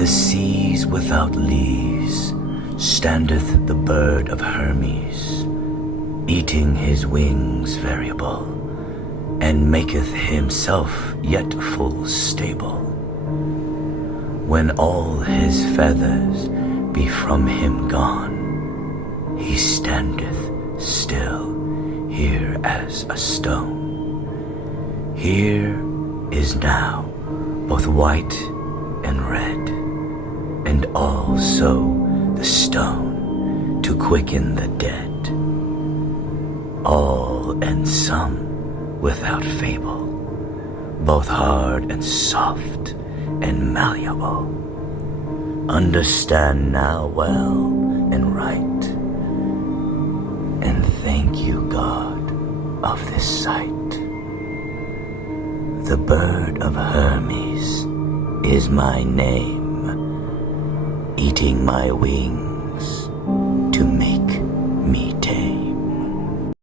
the seas without leaves standeth the Bird of Hermes, eating his wings variable, and maketh himself yet full stable. When all his feathers be from him gone, he standeth still here as a stone. Here is now both white and red, and also the stone to quicken the dead. All and some without fable, both hard and soft and malleable. Understand now well and right, and thank you, God, of this sight. The Bird of Hermes is my name, eating my wings